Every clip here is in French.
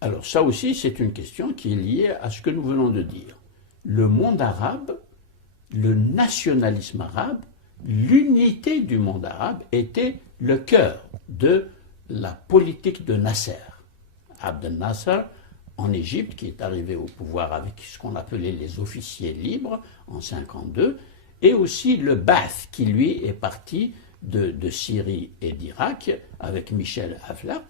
Alors ça aussi, c'est une question qui est liée à ce que nous venons de dire. Le monde arabe, le nationalisme arabe, l'unité du monde arabe était le cœur de la politique de Nasser. Abdel Nasser, en Égypte, qui est arrivé au pouvoir avec ce qu'on appelait les officiers libres en 1952, et aussi le Ba'ath, qui lui est parti de Syrie et d'Irak avec Michel Aflaq.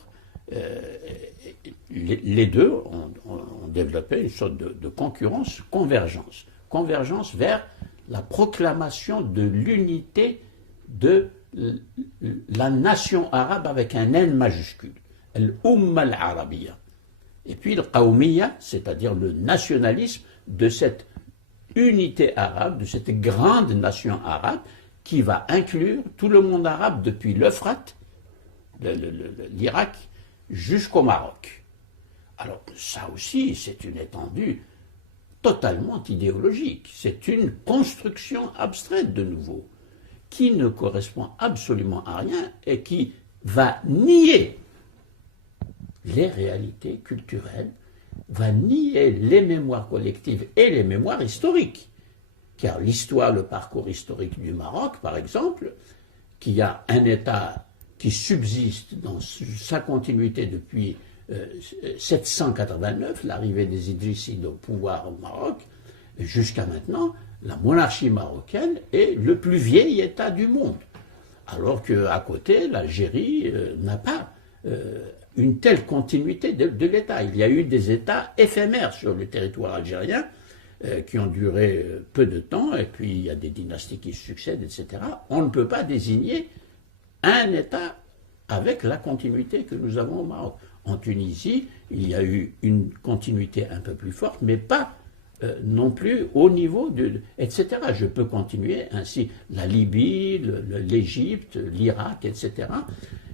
Les deux ont développé une sorte de concurrence, convergence vers la proclamation de l'unité de la nation arabe avec un N majuscule, l'Umma al-Arabiya. Et puis le Qawmiya, c'est-à-dire le nationalisme de cette unité arabe, de cette grande nation arabe qui va inclure tout le monde arabe depuis l'Euphrate, l'Irak, jusqu'au Maroc. Alors ça aussi, c'est une étendue totalement idéologique. C'est une construction abstraite de nouveau, qui ne correspond absolument à rien et qui va nier les réalités culturelles, va nier les mémoires collectives et les mémoires historiques. Car l'histoire, le parcours historique du Maroc, par exemple, qui a un État qui subsiste dans sa continuité depuis 789, l'arrivée des Idrissides au pouvoir au Maroc, jusqu'à maintenant, la monarchie marocaine est le plus vieil État du monde. Alors qu'à côté, l'Algérie n'a pas une telle continuité de l'État. Il y a eu des États éphémères sur le territoire algérien qui ont duré peu de temps, et puis il y a des dynasties qui se succèdent, etc. On ne peut pas désigner un État avec la continuité que nous avons au Maroc. En Tunisie, il y a eu une continuité un peu plus forte, mais pas non plus au niveau de... etc. Je peux continuer ainsi. La Libye, l'Égypte, l'Irak, etc.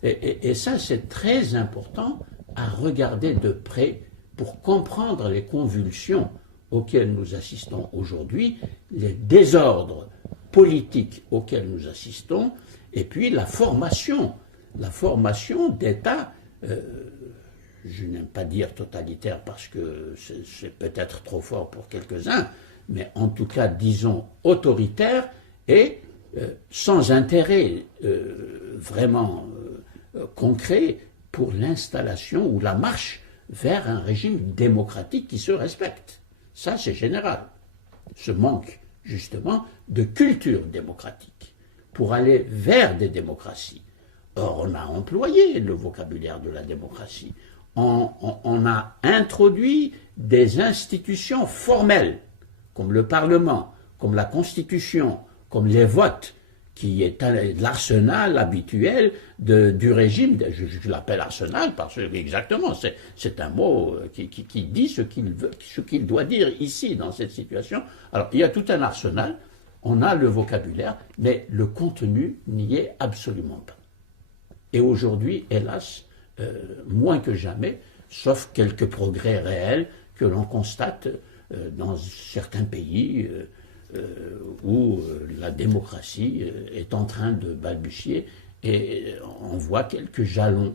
Et ça, c'est très important à regarder de près pour comprendre les convulsions auxquelles nous assistons aujourd'hui, les désordres politiques auxquels nous assistons, et puis la formation d'États, je n'aime pas dire totalitaire parce que c'est peut-être trop fort pour quelques-uns, mais en tout cas, disons, autoritaire et sans intérêt vraiment concret pour l'installation ou la marche vers un régime démocratique qui se respecte. Ça, c'est général. Ce manque, justement, de culture démocratique pour aller vers des démocraties. Or, on a employé le vocabulaire de la démocratie. On a introduit des institutions formelles, comme le Parlement, comme la Constitution, comme les votes, qui est l'arsenal habituel du régime. Je l'appelle arsenal parce que, exactement, c'est un mot qui dit ce qu'il doit dire ici, dans cette situation. Alors, il y a tout un arsenal, on a le vocabulaire, mais le contenu n'y est absolument pas. Et aujourd'hui, hélas, moins que jamais, sauf quelques progrès réels que l'on constate dans certains pays où la démocratie est en train de balbutier et on voit quelques jalons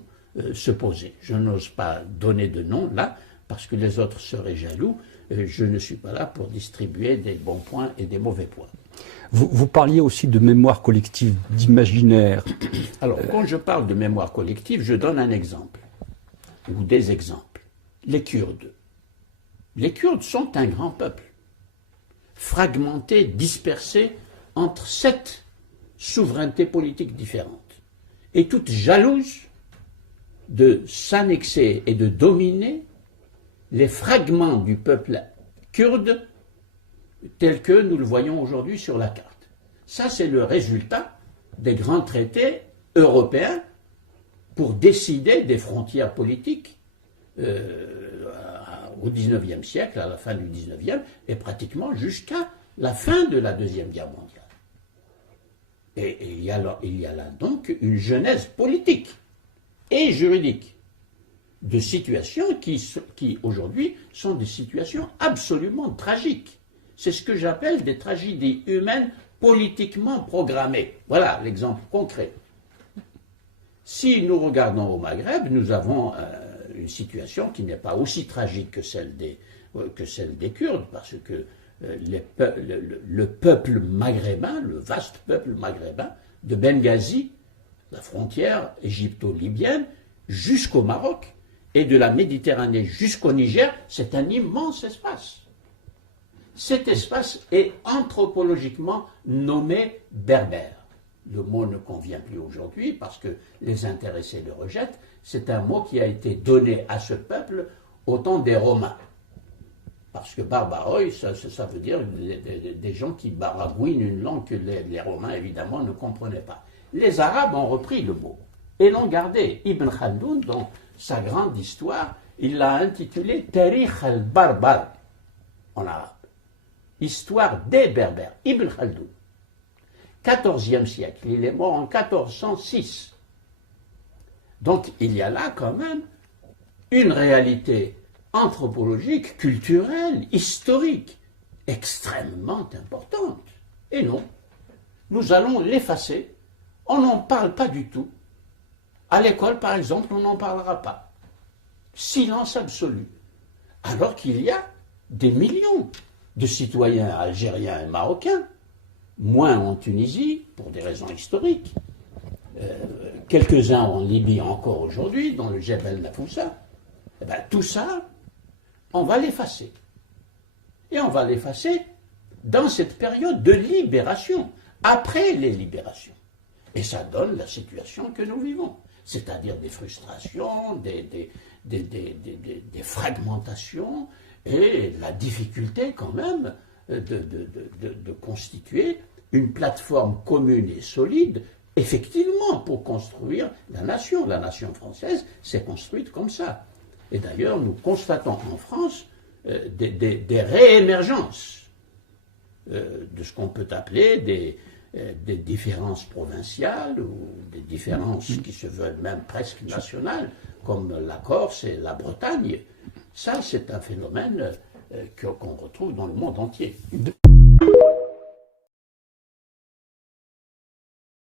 se poser. Je n'ose pas donner de nom là, parce que les autres seraient jaloux. Je ne suis pas là pour distribuer des bons points et des mauvais points. Vous parliez aussi de mémoire collective, d'imaginaire. Alors, quand je parle de mémoire collective, je donne un exemple, ou des exemples. Les Kurdes. Les Kurdes sont un grand peuple, fragmenté, dispersé entre 7 souverainetés politiques différentes, et toutes jalouses de s'annexer et de dominer les fragments du peuple kurde tel que nous le voyons aujourd'hui sur la carte. Ça, c'est le résultat des grands traités européens pour décider des frontières politiques au XIXe siècle, à la fin du XIXe, et pratiquement jusqu'à la fin de la Deuxième Guerre mondiale. Et il y a là donc une genèse politique et juridique de situations qui aujourd'hui sont des situations absolument tragiques. C'est ce que j'appelle des tragédies humaines politiquement programmées. Voilà l'exemple concret. Si nous regardons au Maghreb, nous avons une situation qui n'est pas aussi tragique que celle des Kurdes, parce que le peuple maghrébin, le vaste peuple maghrébin, de Benghazi, la frontière égypto-libyenne, jusqu'au Maroc, et de la Méditerranée jusqu'au Niger, c'est un immense espace. Cet espace est anthropologiquement nommé berbère. Le mot ne convient plus aujourd'hui parce que les intéressés le rejettent. C'est un mot qui a été donné à ce peuple au temps des Romains. Parce que barbaroi, ça veut dire des gens qui baragouinent une langue que les Romains, évidemment, ne comprenaient pas. Les Arabes ont repris le mot et l'ont gardé. Ibn Khaldoun, dans sa grande histoire, il l'a intitulé Tarikh al-Barbar, en arabe. Histoire des Berbères. Ibn Khaldoun. 14e siècle. Il est mort en 1406. Donc il y a là quand même une réalité anthropologique, culturelle, historique, extrêmement importante. Et non, nous allons l'effacer. On n'en parle pas du tout. À l'école, par exemple, on n'en parlera pas. Silence absolu. Alors qu'il y a des millions de citoyens algériens et marocains, moins en Tunisie, pour des raisons historiques, quelques-uns en Libye encore aujourd'hui, dans le Jebel Nafoussa. Eh bien, tout ça, on va l'effacer. Et on va l'effacer dans cette période de libération, après les libérations. Et ça donne la situation que nous vivons, c'est-à-dire des frustrations, des fragmentations et la difficulté quand même de constituer une plateforme commune et solide, effectivement, pour construire la nation. La nation française s'est construite comme ça. Et d'ailleurs, nous constatons en France des réémergences de ce qu'on peut appeler des différences provinciales ou des différences qui se veulent même presque nationales, comme la Corse et la Bretagne. Ça, c'est un phénomène qu'on retrouve dans le monde entier.